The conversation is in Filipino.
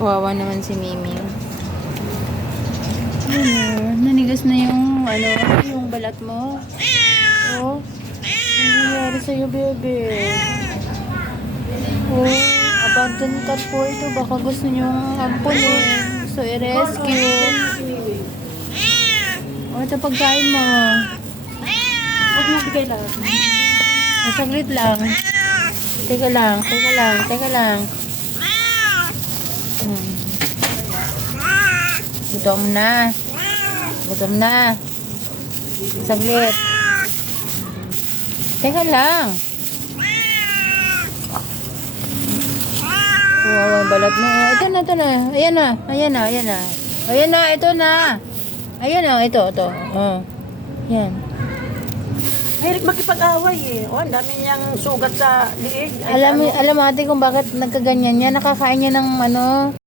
Kawawa naman si Mimi. Nanigas na yung, yung balat mo. Oh, ano nangyari sa'yo, bebe? Oh, abandoned cat po ito. Baka gusto niyong ampunin. So, i-rescue. Oh, ito pagkain mo. Huwag mo bigay lang. Saglit lang. Teka lang. Gutom na. Saglit. Teka lang. Wow, ang balat mo. Ito na. Ayan na, ito na. Ito. Oh. Yan. Mahilig makipag-away eh. Oh, ang dami niyang sugat sa liig. Alam mo ate kung bakit nagkaganyan niya. Nakakain niya ng